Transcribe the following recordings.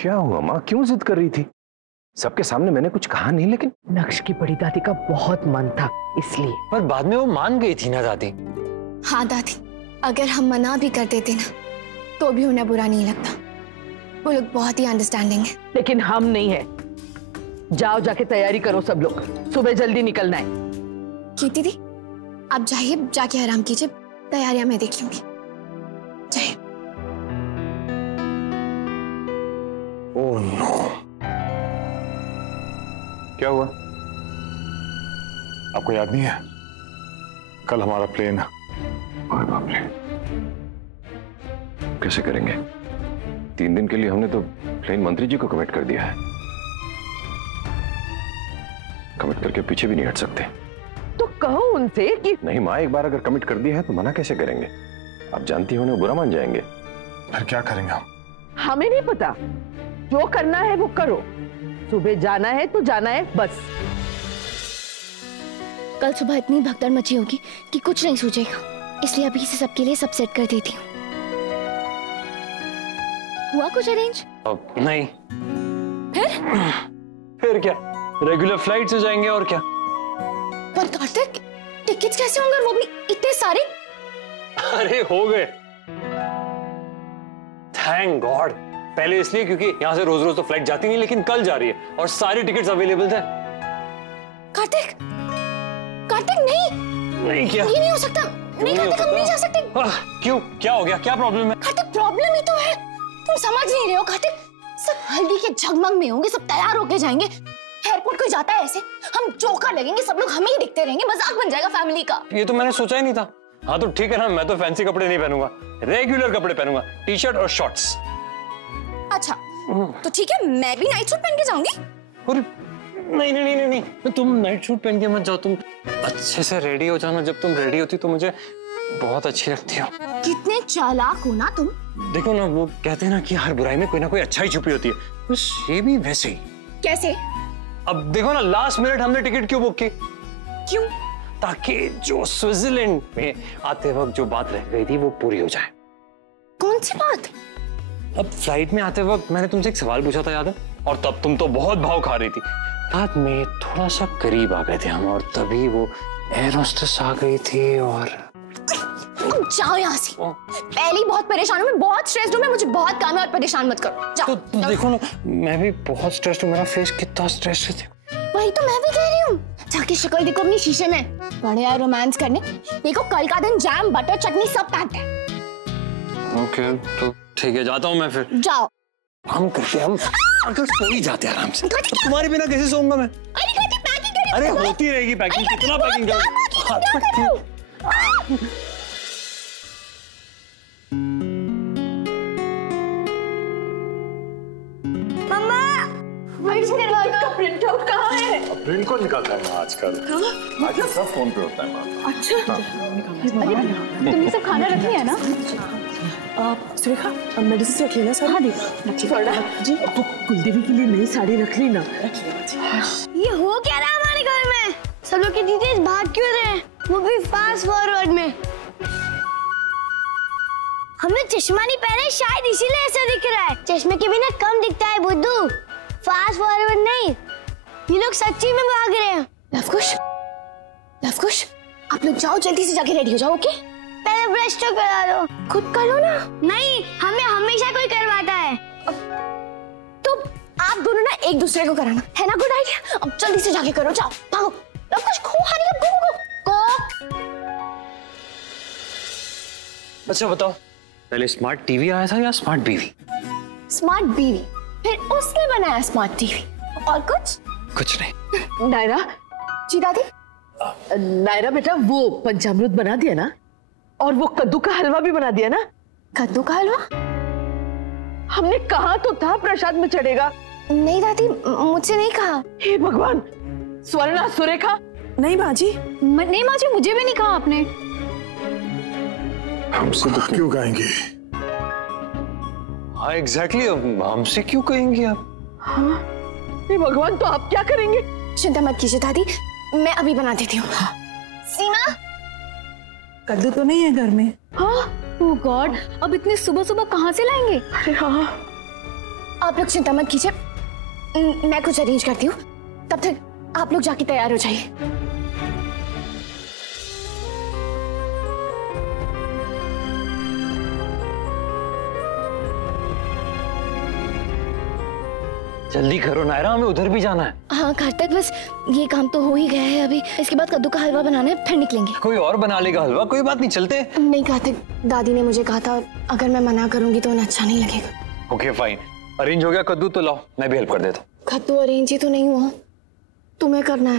क्या हुआ माँ, क्यों जिद कर रही थी? सबके सामने मैंने कुछ कहा नहीं, लेकिन नक्श की बड़ी दादी का बहुत मन था इसलिए। पर बाद में वो मान गई थी ना दादी। हाँ दादी, अगर हम मना भी कर देते ना तो भी उन्हें बुरा नहीं लगता। वो लोग बहुत ही अंडरस्टैंडिंग है। लेकिन हम नहीं है। जाओ जाके तैयारी करो सब लोग, सुबह जल्दी निकलना है। कीर्ति दी, आप जाइए, जाके आराम कीजिए, तैयारियां मैं देख लूंगी। जाइए। ओह नो, क्या हुआ? आपको याद नहीं है कल हमारा प्लेन? अरे बाप रे, कैसे करेंगे? 3 दिन के लिए हमने तो प्लेन मंत्री जी को कमिट कर दिया है। कमिट करके पीछे भी नहीं हट सकते। तो कहो उनसे कि नहीं माँ, एक बार अगर कमिट कर दिया है तो मना कैसे करेंगे? आप जानती हो ना, बुरा मान जाएंगे। फिर क्या करेंगे हम? हमें नहीं पता, जो करना है वो करो। सुबह जाना है तो जाना है बस। कल सुबह इतनी भगदड़ मची होगी कि कुछ नहीं सूझेगा, इसलिए अभी से सबके लिए सब सेट कर देती हूँ। हुआ कुछ अरेंज? नहीं। फिर क्या, रेगुलर फ्लाइट से जाएंगे और क्या। पर कार्तिक, टिकट्स कैसे होंगे, वो भी इतने सारे? अरे हो गए, थैंक गॉड। पहले इसलिए क्योंकि यहाँ से रोज रोज तो फ्लाइट जाती नहीं, लेकिन कल जा रही है और सारी टिकट्स अवेलेबल थे। कार्तिक, कार्तिक नहीं, नहीं क्या? ये नहीं हो सकता। नहीं कार्तिक, हम नहीं जा सकते। क्यों, क्या हो गया, क्या प्रॉब्लम है? कार्तिक, प्रॉब्लम ही तो है, तुम समझ नहीं रहे हो। कार्तिक, सब हल्दी के झगमग में होंगे, सब तैयार होके जाएंगे। एयरपोर्ट कोई जाता है ऐसे, हम जोकर लगेंगे, सब लोग हमें ही दिखते रहेंगे, मजाक बन जाएगा फैमिली का। ये तो मैंने सोचा ही नहीं था। हाँ तो ठीक है ना, मैं तो फैंसी कपड़े नहीं पहनूंगा, रेगुलर कपड़े पहनूंगा, टी शर्ट और शॉर्ट्स। अच्छा तो ठीक है, मैं भी नाइट सूट पहन के जाऊंगी। और नहीं नहीं नहीं नहीं, तुम नाइट सूट पहन के मत जाओ, तुम अच्छे से रेडी हो जाना। जब तुम रेडी होती तो मुझे बहुत अच्छी लगती हो। कितने चालाक हो ना तुम। देखो ना, वो कहते हैं ना कि हर बुराई में कोई ना कोई अच्छाई छुपी होती है, बस ये भी वैसे ही। कैसे? अब देखो ना, लास्ट मिनट हमने टिकट क्यों बुक की? क्यों? ताकि जो स्विट्जरलैंड में आते वक्त जो बात रह गई थी वो पूरी हो जाए। कौन सी बात? अब फ्लाइट में आते वक्त मैंने तुमसे एक सवाल पूछा था, याद है? और तब तुम तो बहुत भाव खा रही थी। बाद में थोड़ा सा करीब आ गए थे हम, और तभी वो एयर होस्टेस आ गई थी। और जाओ यहाँ से, पहले ही बहुत परेशान हूँ मैं, बहुत स्ट्रेस्ड हूँ मैं, मुझे बहुत काम है और परेशान मत करो। जाओ। तो देखो ना, मैं भी बहुत स्ट्रेस्ड हूँ, मेरा फेस कितना स्ट्रेस्ड है। वही तो मैं भी कह रही हूँ, जाके शक्ल देखो अपनी शीशे में। बड़े आए रोमांस करने, देखो कल का दिन जैम बटर चटनी सब पैक्ड है। ओके तो ठीक है, जाता हूँ मैं फिर। जाओ। हम करते हैं, हम अगर सो ही जाते हैं आराम से। तुम्हारे बिना कैसे सोऊंगा मैं? अरे पैकिंग करें। अरे होती रहेगी पैकिंग, कितना पैकिंग करूं? प्रिंट आउट कहाँ है? प्रिंट कौन निकालता है आजकल? आजकल सब फोन पे होता है माँ। अच्छा, तुमने सब खाना रख लिया ना? सुरेखा, मेडिसिन से रख लेना सर। हाँ दीदी जी, अब तो कुलदेवी के लिए नई साड़ी रख ली ना। ये हो क्या रहा है हमारे घर में? सब लोग की डिटेल्स भाग क्यों रहे हैं, वो भी फास्ट फॉरवर्ड में? हमने चश्मा नहीं पहने, शायद इसीलिए ऐसा दिख रहा है। चश्मे के बिना कम दिखता है बुद्धू, फास्ट फॉरवर्ड नहीं। ये लोग सच्ची में भाग रहे हैं। लवकुश, लवकुश, आप लोग जाओ, जल्दी से जाके रेडी हो जाओ। ओके, पहले ब्रश तो करा दो। खुद कर लो ना। नहीं, हमें हमेशा कोई करवाता है। तो आप दोनों ना एक दूसरे को कराना है ना। Good idea. अब जल्दी से जाके करो, जाओ भागो। लवकुश, गो, हरी अप, गो गो गो। अच्छा बताओ, पहले स्मार्ट टीवी आया था या स्मार्ट बीवी? स्मार्ट बीवी, फिर उसने बनाया स्मार्ट टीवी, और कुछ नहीं। नायरा जी दादी। नायरा बेटा, वो पंचामृत बना दिया ना, और वो कद्दू का हलवा भी बना दिया ना? कद्दू का हलवा? हमने कहा तो था प्रसाद में चढ़ेगा। नहीं दादी, मुझसे नहीं कहा। हे भगवान, स्वर्णा, सुरेखा। नहीं बाजी, नहीं माँ जी, मुझे भी नहीं कहा आपने। हमसे तो क्यों कहेंगे? हाँ एग्जैक्टली, हमसे क्यों कहेंगे आप? हाँ, हे भगवान, तो आप क्या करेंगे? चिंता मत कीजिए दादी, मैं अभी बना देती हूँ। सीमा, कद्दू तो नहीं है घर में। हाँ, ओह गॉड, अब इतनी सुबह सुबह कहाँ से लाएंगे? अरे हाँ, आप लोग चिंता मत कीजिए, मैं कुछ अरेंज करती हूँ, तब तक आप लोग जाके तैयार हो जाइए। जल्दी करो नायरा, हमें उधर भी जाना है। हाँ कार्तिक, बस ये काम तो हो ही गया है अभी, इसके बाद कद्दू का हलवा बनाना है, फिर निकलेंगे। कोई और बना लेगा हलवा, कोई बात नहीं, चलते। नहीं कार्तिक, दादी ने मुझे कहा था अगर मैं मना करूंगी तो उन्हें अच्छा नहीं लगेगा। ओके फाइन, अरेंज हो गया कद्दू तो लाओ, मैं भी हेल्प कर देता हूँ। कद्दू अरेंज ही तो नहीं हुआ, तुम्हें करना है।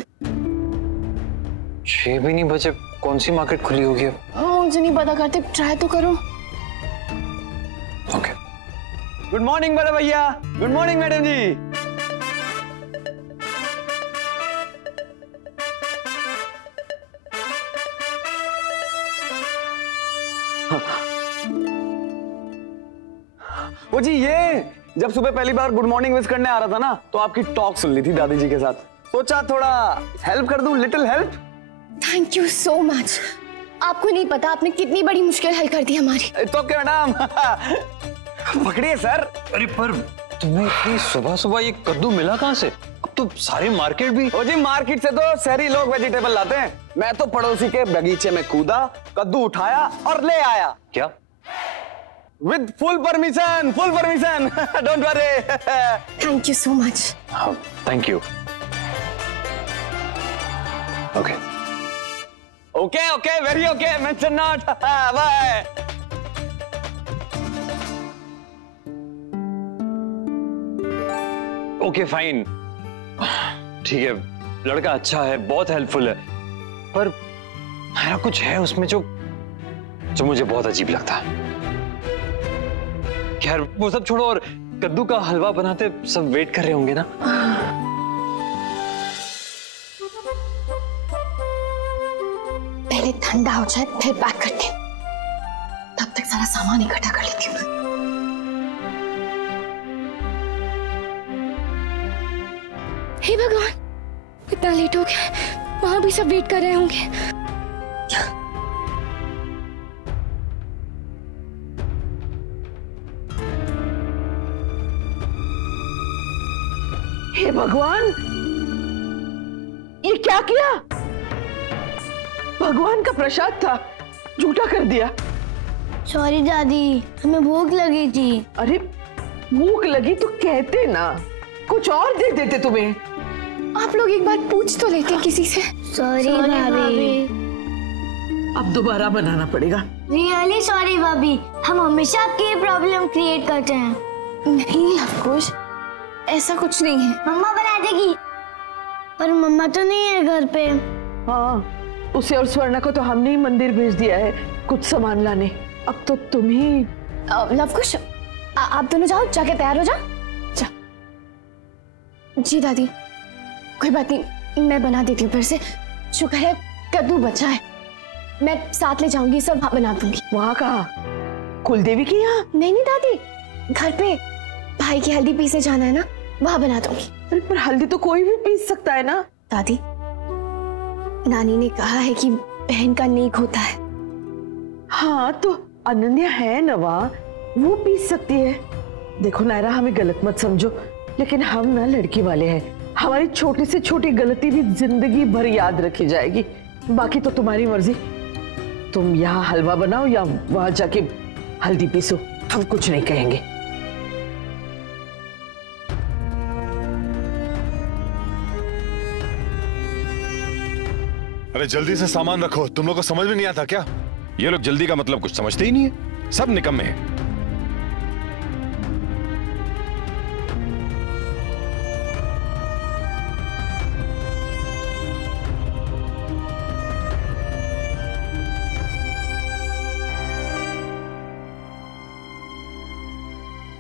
6 भी नहीं बजे, कौन सी मार्केट खुली होगी अब? मुझे नहीं पता कार्तिक, ट्राई तो करो। ओके। गुड मॉर्निंग बड़े भैया। गुड मॉर्निंग मैडम जी। वो जी, ये जब सुबह पहली बार गुड मॉर्निंग विश करने आ रहा था ना, तो आपकी टॉक सुन ली थी दादी जी के साथ, सोचा थोड़ा हेल्प कर दूं, little help. Thank you so much. आपको नहीं पता आपने कितनी बड़ी मुश्किल हल कर दी हमारी। तो ओके मैडम। पकड़िए सर। अरे पर तुम्हें इतनी सुबह सुबह ये कद्दू मिला कहाँ से? अब तो सारे मार्केट भी। ओ जी, मार्केट से तो शहरी लोग वेजिटेबल लाते हैं, मैं तो पड़ोसी के बगीचे में कूदा, कद्दू उठाया और ले आया। क्या? With full permission, full permission. Don't worry. Thank you so much. हाँ, thank you. Okay okay okay, very okay, mention not. Bye. Okay fine, ठीक है, लड़का अच्छा है, बहुत हेल्पफुल है, पर मेरा कुछ है उसमें जो मुझे बहुत अजीब लगता है। खैर वो सब छोड़ो, और कद्दू का हलवा बनाते सब वेट कर रहे होंगे ना? पहले ठंडा हो जाए फिर पैक करते हैं, तब तक सारा सामान इकट्ठा कर लेती हूँ। हे भगवान, इतना लेट हो गया, वहां भी सब वेट कर रहे होंगे। हे भगवान, ये क्या किया? भगवान का प्रसाद था, झूठा कर दिया। सॉरी दादी, हमें भूख लगी थी। अरे भूख लगी तो कहते ना, कुछ और दे देते तुम्हें। आप लोग एक बार पूछ तो लेते किसी से। सॉरी भाभी। अब दोबारा बनाना पड़ेगा। रियली सॉरी भाभी, हम हमेशा आपकी प्रॉब्लम क्रिएट करते हैं। नहीं लवकुश, ऐसा कुछ नहीं है। मम्मा बना देगी, पर मम्मा तो नहीं है घर पे। हाँ, उसे और स्वर्णा को तो हमने ही मंदिर भेज दिया है कुछ सामान लाने। अब तो तुम ही। लवकुश, आप दोनों जाओ, जाके तैयार हो जाओ। जी दादी, कोई बात नहीं, मैं बना देती हूँ फिर से। शुक्र है कद्दू बचा है, मैं साथ ले जाऊंगी, सब वहां बना दूंगी। वहाँ कहाँ? कुलदेवी की यहाँ? नहीं नहीं दादी, घर पे भाई की हल्दी पीसे जाना है ना, वहां बना दूंगी। अरे पर हल्दी तो कोई भी पीस सकता है ना। दादी, नानी ने कहा है कि बहन का नेक होता है। हाँ तो अनन्या है ना वहाँ, वो पीस सकती है। देखो नायरा, हमें गलत मत समझो, लेकिन हम ना लड़की वाले हैं, हमारी छोटी से छोटी गलती भी जिंदगी भर याद रखी जाएगी। बाकी तो तुम्हारी मर्जी, तुम यहाँ हलवा बनाओ या वहां जाके हल्दी पीसो, हम कुछ नहीं कहेंगे। अरे जल्दी से सामान रखो, तुम लोग को समझ में नहीं आता क्या? ये लोग जल्दी का मतलब कुछ समझते ही नहीं है, सब निकम्मे हैं।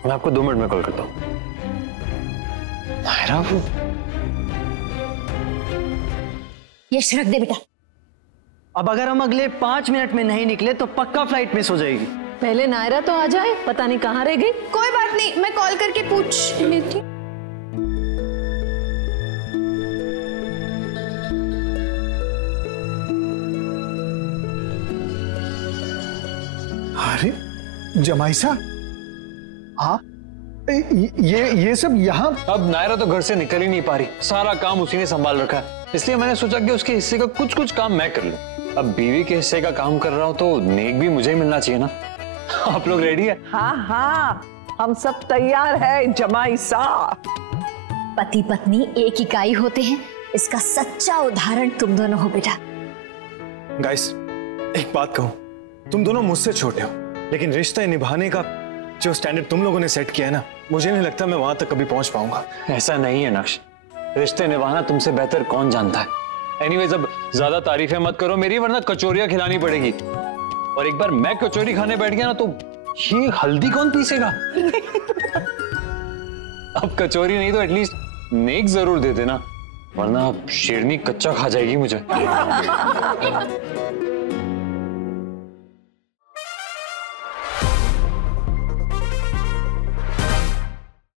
मैं आपको 2 मिनट में कॉल करता हूँ। नायरा, वो ये रख दे बेटा। अब अगर हम अगले 5 मिनट में नहीं निकले तो पक्का फ्लाइट मिस हो जाएगी। पहले नायरा तो आ जाए, पता नहीं कहाँ रह गई। कोई बात नहीं, मैं कॉल करके पूछ लेती। अरे जमाई साहब, हाँ ये सब यहाँ? अब नायरा तो घर से निकल ही नहीं पा रही, सारा काम उसी ने संभाल रखा है, इसलिए मैंने सोचा कि उसके हिस्से का कुछ कुछ काम मैं कर लूं। अब बीवी के हिस्से का काम कर रहा हूं तो नेक भी मुझे ही मिलना चाहिए ना। आप लोग रेडी है? हाँ हाँ, हम सब तैयार है जमाई साहब। पति पत्नी एक इकाई होते हैं, इसका सच्चा उदाहरण तुम दोनों हो बेटा। गाइस, एक बात कहूं, तुम दोनों मुझसे छोटे हो, लेकिन रिश्ता निभाने का जो स्टैंडर्ड तुम लोगों ने सेट किया है ना, मुझे नहीं लगता मैं वहां तक कभी पहुंच पाऊंगा। ऐसा नहीं है नक्श, रिश्ते निभाना तुमसे बेहतर कौन जानता है। एनीवेज, अब ज्यादा तारीफें मत करो मेरी, वरना कचौरियां खिलानी पड़ेगी। और एक बार मैं कचौरी खाने बैठ गया ना तो ये हल्दी कौन पीसेगा? अब कचौरी नहीं तो एटलीस्ट नेक जरूर दे देना, वरना शेरनी कच्चा खा जाएगी मुझे।